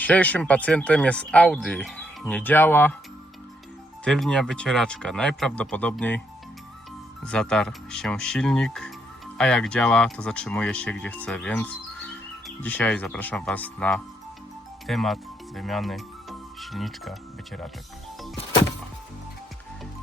Dzisiejszym pacjentem jest Audi. Nie działa tylnia wycieraczka. Najprawdopodobniej zatarł się silnik, a jak działa, to zatrzymuje się gdzie chce, więc dzisiaj zapraszam Was na temat wymiany silniczka wycieraczek.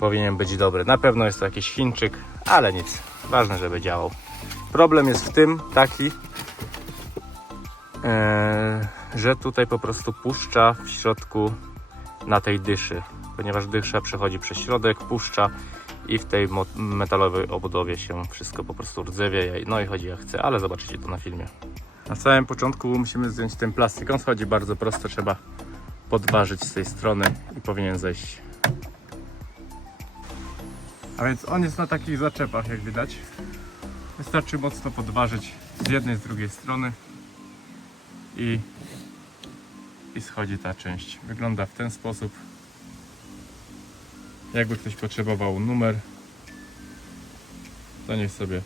Powinien być dobry. Na pewno jest to jakiś Chińczyk, ale nic. Ważne, żeby działał. Problem jest w tym taki, że tutaj po prostu puszcza w środku na tej dyszy, ponieważ dysza przechodzi przez środek, puszcza i w tej metalowej obudowie się wszystko po prostu rdzewieje, no i chodzi jak chce, ale zobaczycie to na filmie. Na samym początku musimy zdjąć ten plastik. On schodzi bardzo prosto, trzeba podważyć z tej strony i powinien zejść. A więc on jest na takich zaczepach, jak widać. Wystarczy mocno podważyć z jednej, z drugiej strony i schodzi ta część. Wygląda w ten sposób. Jakby ktoś potrzebował numer, to niech sobie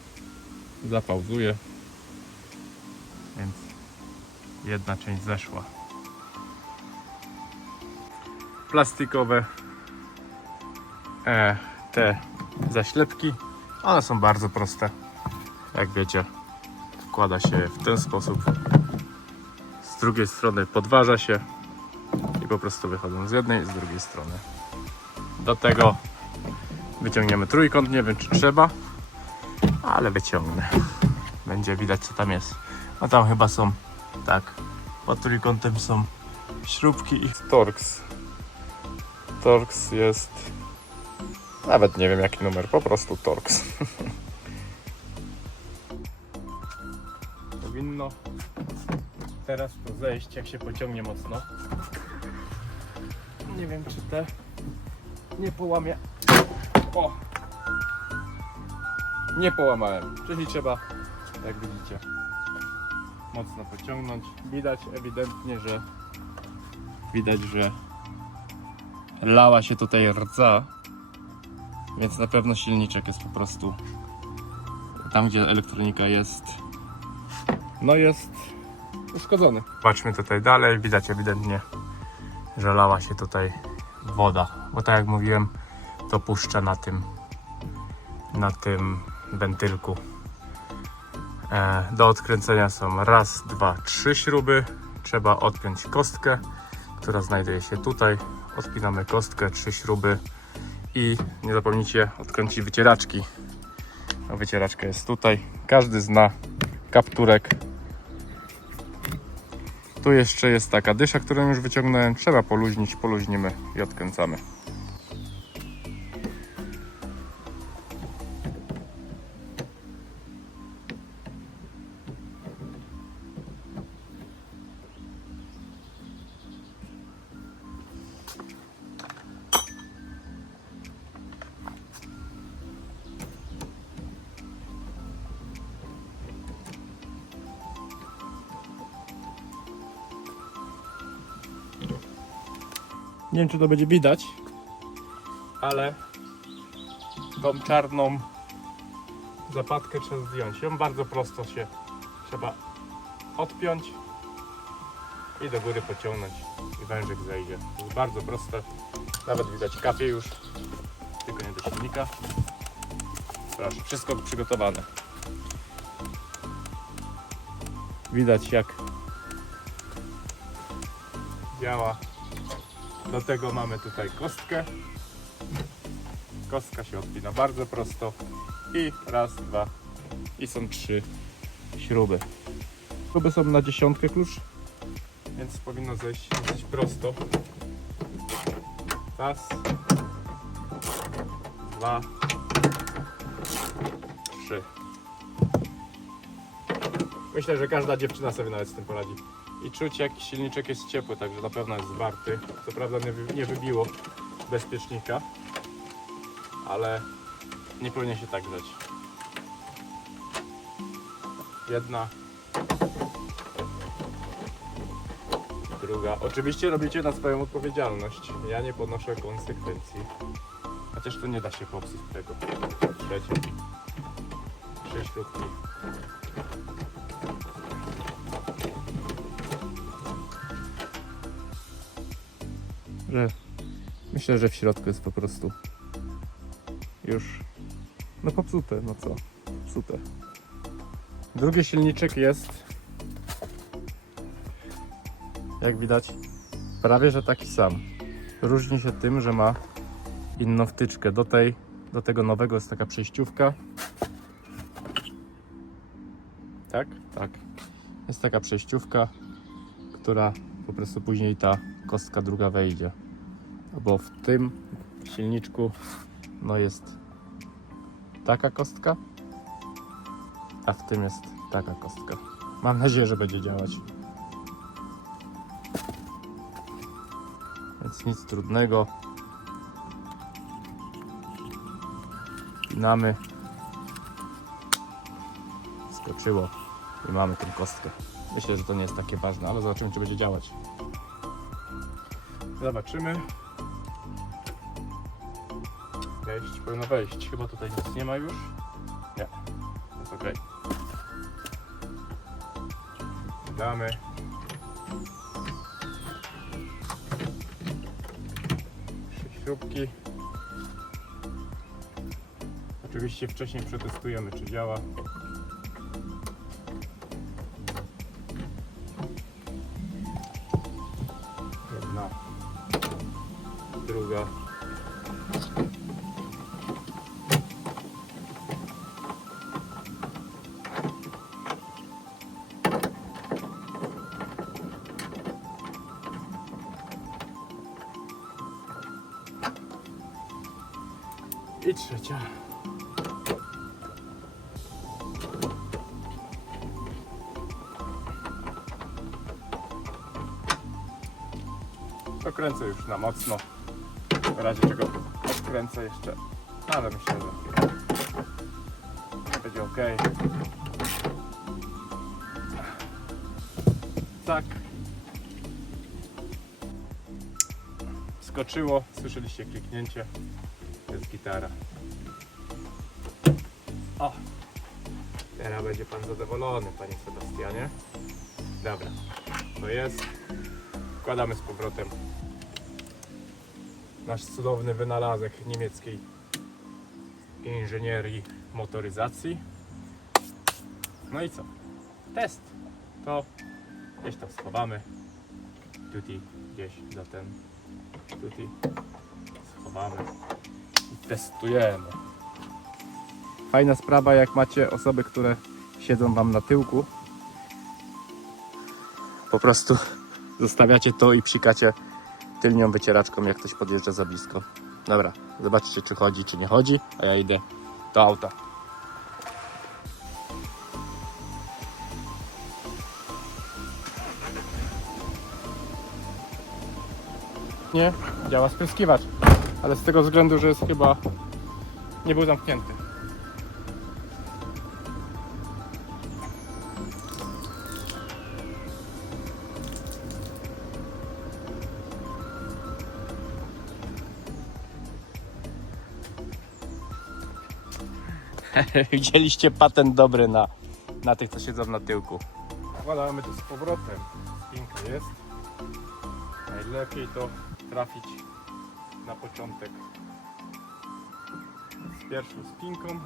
zapauzuje. Więc jedna część zeszła. Plastikowe te zaślepki, one są bardzo proste. Jak wiecie, wkłada się w ten sposób. Z drugiej strony podważa się i po prostu wychodzą z jednej i z drugiej strony. Do tego wyciągniemy trójkąt, nie wiem czy trzeba, ale wyciągnę. Będzie widać co tam jest. No tam chyba są, tak, pod trójkątem są śrubki i Torx. Torx jest, nawet nie wiem jaki numer, po prostu Torx. Powinno teraz to zejść, jak się pociągnie mocno. Nie wiem czy te nie połamie. O! Nie połamałem, czyli trzeba, jak widzicie, mocno pociągnąć. Widać ewidentnie, że lała się tutaj rdza, więc na pewno silniczek jest po prostu tam, gdzie elektronika jest, no jest uszkodzony. Patrzmy tutaj dalej, widać ewidentnie, że lała się tutaj woda, bo tak jak mówiłem, to puszcza na tym wentylku. Do odkręcenia są raz, dwa, trzy śruby. Trzeba odpiąć kostkę, która znajduje się tutaj. Odpinamy kostkę, 3 śruby i nie zapomnijcie odkręcić wycieraczki. A wycieraczka jest tutaj. Każdy zna kapturek. Tu jeszcze jest taka dysza, którą już wyciągnąłem. Trzeba poluźnić, poluźnimy i odkręcamy. Nie wiem czy to będzie widać, ale tą czarną zapadkę trzeba zdjąć. Ją bardzo prosto się trzeba odpiąć i do góry pociągnąć i wężyk zejdzie. To jest bardzo proste, nawet widać kapie już, tylko nie do silnika. Proszę, wszystko przygotowane. Widać jak działa. Do tego mamy tutaj kostkę. Kostka się odpina bardzo prosto. I raz, dwa i są 3 śruby. Śruby są na 10 klucz, więc powinno zejść dosyć prosto. Raz, dwa, 3. Myślę, że każda dziewczyna sobie nawet z tym poradzi. I czuć jak silniczek jest ciepły, także na pewno jest zwarty. Co prawda nie wybiło bezpiecznika, ale nie powinien się tak grzać. Jedna, druga. Oczywiście robicie na swoją odpowiedzialność. Ja nie ponoszę konsekwencji. Chociaż to nie da się popsuć tego. Trzecia. 3 śrubki. że myślę, że w środku jest po prostu już no popsute, no co, popsute. Drugi silniczek jest, jak widać, prawie że taki sam. Różni się tym, że ma inną wtyczkę. Do tego nowego jest taka przejściówka. Tak? Tak. Jest taka przejściówka, która po prostu później ta kostka druga wejdzie. Bo w tym silniczku no jest taka kostka, a w tym jest taka kostka. Mam nadzieję, że będzie działać. Więc nic trudnego. Pinamy. Skoczyło i mamy tę kostkę. Myślę, że to nie jest takie ważne, ale zobaczymy, czy będzie działać. Zobaczymy. Wejść, powinno wejść. Chyba tutaj nic nie ma już. Nie, jest ok. Damy. Śrubki. Oczywiście wcześniej przetestujemy, czy działa. Jedna, druga. I trzecia. Dokręcę już na mocno. W razie czego odkręcę jeszcze, ale myślę, że będzie ok. Tak. Skoczyło, słyszeliście kliknięcie. Jest gitara. O! Teraz będzie pan zadowolony, panie Sebastianie. Dobra, to jest. Wkładamy z powrotem nasz cudowny wynalazek niemieckiej inżynierii motoryzacji. No i co? Test. To gdzieś tam schowamy. Tutaj gdzieś za ten. Tutaj schowamy i testujemy. Fajna sprawa, jak macie osoby, które siedzą wam na tyłku. Po prostu zostawiacie to i psikacie tylnią wycieraczką, jak ktoś podjeżdża za blisko. Dobra, zobaczcie, czy chodzi, czy nie chodzi, a ja idę do auta. Nie, działa spryskiwacz, ale z tego względu, że jest chyba nie był zamknięty. Widzieliście patent dobry na tych, co siedzą na tyłku. Wkładamy to z powrotem. Spinka jest. Najlepiej to trafić na początek z pierwszą spinką.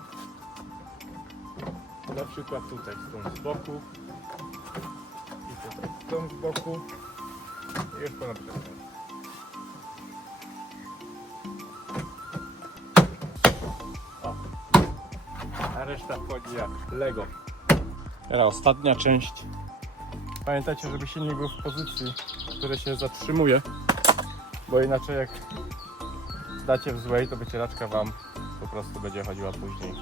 Na przykład tutaj z tą z boku i tutaj z tą z boku i już ponad przestać. A reszta wchodzi jak Lego. Teraz ostatnia część. Pamiętajcie, żeby silnik był w pozycji, w której się zatrzymuje, bo inaczej jak dacie w złej, to wycieraczka wam po prostu będzie chodziła później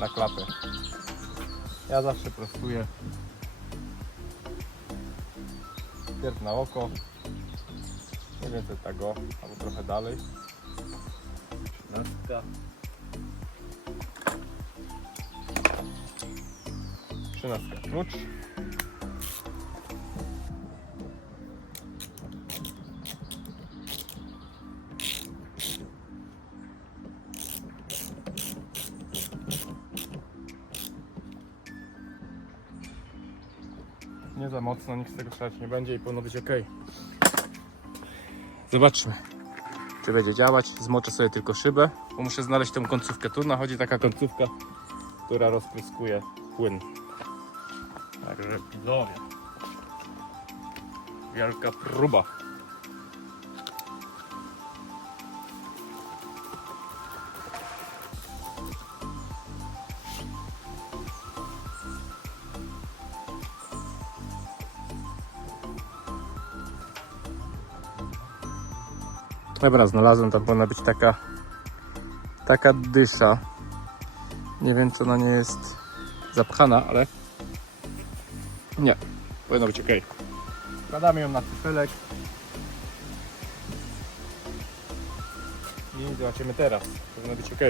na klapę. Ja zawsze prostuję pierw na oko, mniej więcej tak o, albo trochę dalej. 13 klucz. Nie za mocno, nikt z tego strzelać nie będzie i powinno być ok. Zobaczmy. czy będzie działać. Zmoczę sobie tylko szybę, bo muszę znaleźć tą końcówkę. Tu nachodzi taka końcówka, która rozpryskuje płyn. Także widzowie, wielka próba. Dobra, znalazłem, tam powinna być taka dysza. Nie wiem, co na nie jest zapchana, ale nie, powinno być ok. Wkładamy ją na cyfelek i zobaczymy teraz. Powinno być ok.